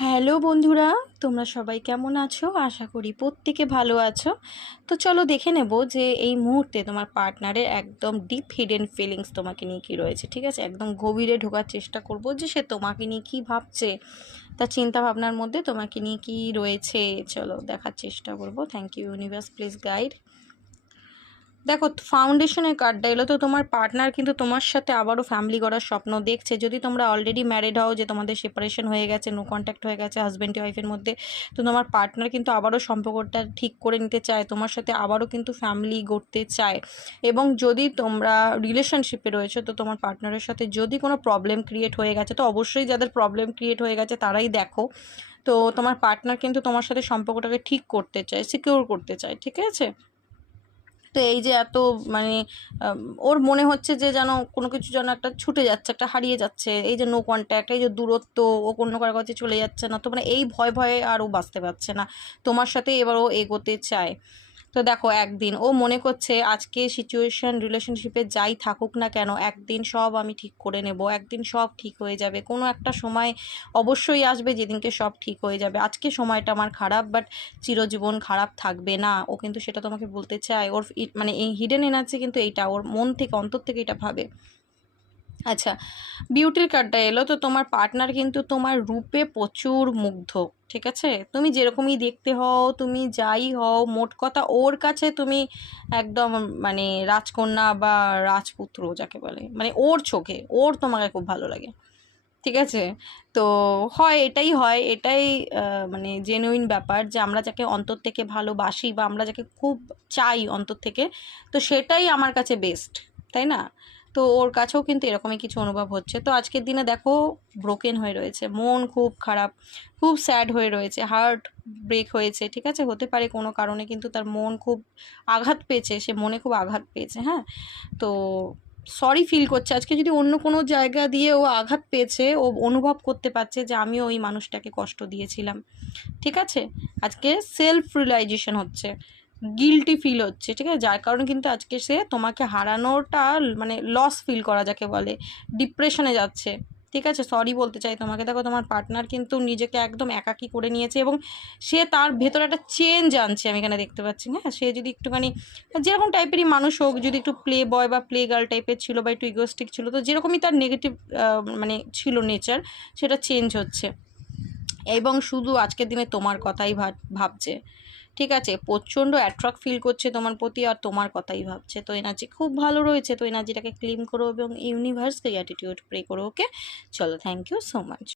Hello বন্ধুরা, তোমরা সবাই কেমন আছো? আশা করি প্রত্যেকে ভালো আছো। তো চলো দেখে নেব যে এই মুহূর্তে তোমার পার্টনারের একদম ডিপ হিডেন ফিলিংস তোমাকে নিয়ে কী রয়েছে। ঠিক আছে, একদম গভীরে ঢোকার চেষ্টা করব যে সে তোমাকে নিয়ে কী ভাবছে, তার চিন্তা ভাবনার মধ্যে তোমাকে নিয়ে কী রয়েছে। চলো দেখার চেষ্টা করব। Thank you universe, please guide. দেখো, ফাউন্ডেশনের কার্ডটা এলো। তো তোমার পার্টনার কিন্তু তোমার সাথে আবারও ফ্যামিলি গড়ার স্বপ্ন দেখছে। যদি তোমরা অলরেডি ম্যারিড হও, যে তোমাদের সেপারেশন হয়ে গেছে, নো কন্ট্যাক্ট হয়ে গেছে হাজব্যান্ড ওয়াইফের মধ্যে, তো তোমার পার্টনার কিন্তু আবারও সম্পর্কটা ঠিক করে নিতে চায়, তোমার সাথে আবারও কিন্তু ফ্যামিলি গড়তে চায়। এবং যদি তোমরা রিলেশনশিপে রয়েছো, তো তোমার পার্টনারের সাথে যদি কোনো প্রবলেম ক্রিয়েট হয়ে গেছে, তো অবশ্যই যাদের প্রবলেম ক্রিয়েট হয়ে গেছে তারাই দেখো। তো তোমার পার্টনার কিন্তু তোমার সাথে সম্পর্কটাকে ঠিক করতে চায়, সিকিউর করতে চায়। ঠিক আছে, তো এই যে এত মানে ওর মনে হচ্ছে যে যেন কোনো কিছু যেন একটা ছুটে যাচ্ছে, একটা হারিয়ে যাচ্ছে, এই যে নো কন্ট্যাক্ট, এই যে দূরত্ব, ও অন্য কারোর কাছে চলে যাচ্ছে না, তো মানে এই ভয়ে ভয়ে আর ও বাঁচতে পারছে না, তোমার সাথে এবার ও এগোতে চায়। তো দেখো, একদিন ও মনে করছে আজকে সিচুয়েশন রিলেশনশিপে যাই থাকুক না কেন, একদিন সব আমি ঠিক করে নেব, একদিন সব ঠিক হয়ে যাবে। কোনো একটা সময় অবশ্যই আসবে যেদিনকে সব ঠিক হয়ে যাবে। আজকে সময়টা আমার খারাপ, বাট চিরজীবন খারাপ থাকবে না। ও কিন্তু সেটা তোমাকে বলতে চায়। ওর মানে এই হিডেন এনার্জি কিন্তু এইটা, ওর মন থেকে অন্তর থেকে এটা ভাবে। আচ্ছা, বিউটির কার্ডটা এলো। তো তোমার পার্টনার কিন্তু তোমার রূপে প্রচুর মুগ্ধ। ঠিক আছে, তুমি যেরকমই দেখতে হও, তুমি যাই হও, মোট কথা ওর কাছে তুমি একদম মানে রাজকন্যা বা রাজপুত্র যাকে বলে, মানে ওর চোখে ওর তোমাকে খুব ভালো লাগে। ঠিক আছে, তো হয় এটাই, হয় এটাই মানে জেনুইন ব্যাপার যে আমরা যাকে অন্তর থেকে ভালোবাসি বা আমরা যাকে খুব চাই অন্তর থেকে, তো সেটাই আমার কাছে বেস্ট, তাই না? তো ওর কাছেও কিন্তু এরকমই কিছু অনুভব হচ্ছে। তো আজকের দিনে দেখো, ব্রোকেন হয়ে রয়েছে, মন খুব খারাপ, খুব স্যাড হয়ে রয়েছে, হার্ট ব্রেক হয়েছে। ঠিক আছে, হতে পারে কোনো কারণে কিন্তু তার মন খুব আঘাত পেয়েছে, সে মনে খুব আঘাত পেয়েছে। হ্যাঁ, তো সরি ফিল করছে আজকে। যদি অন্য কোনো জায়গা দিয়ে ও আঘাত পেয়েছে, ও অনুভব করতে পারছে যে আমিও ওই মানুষটাকে কষ্ট দিয়েছিলাম। ঠিক আছে, আজকে সেলফ রিয়েলাইজেশন হচ্ছে, গিল্টি ফিল হচ্ছে। ঠিক আছে, যার কারণে কিন্তু আজকে সে তোমাকে হারানোটা মানে লস ফিল করা যাকে বলে, ডিপ্রেশনে যাচ্ছে। ঠিক আছে, সরি বলতে চাই তোমাকে। দেখো, তোমার পার্টনার কিন্তু নিজেকে একদম একাকী করে নিয়েছে এবং সে তার ভেতরে একটা চেঞ্জ আনছে, আমি এখানে দেখতে পাচ্ছি। হ্যাঁ, সে যদি একটুখানি যেরকম টাইপেরই মানুষ হোক, যদি একটু প্লে বয় বা প্লে গার্ল টাইপের ছিল বা একটু ইগোস্টিক ছিল, তো যেরকমই তার নেগেটিভ মানে ছিল নেচার, সেটা চেঞ্জ হচ্ছে। এবং শুধু আজকের দিনে তোমার কথাই ভাবছে। ঠিক আছে, প্রচণ্ড অ্যাট্রাক্ট ফিল করছে তোমার প্রতি, আর তোমার কথাই ভাবছে। তো এনার্জি খুব ভালো রয়েছে। তো এনার্জিটাকে ক্লেম করো এবং ইউনিভার্সকে অ্যাটিটিউড প্রে করো। ওকে, চলো, থ্যাংক ইউ সো মাচ।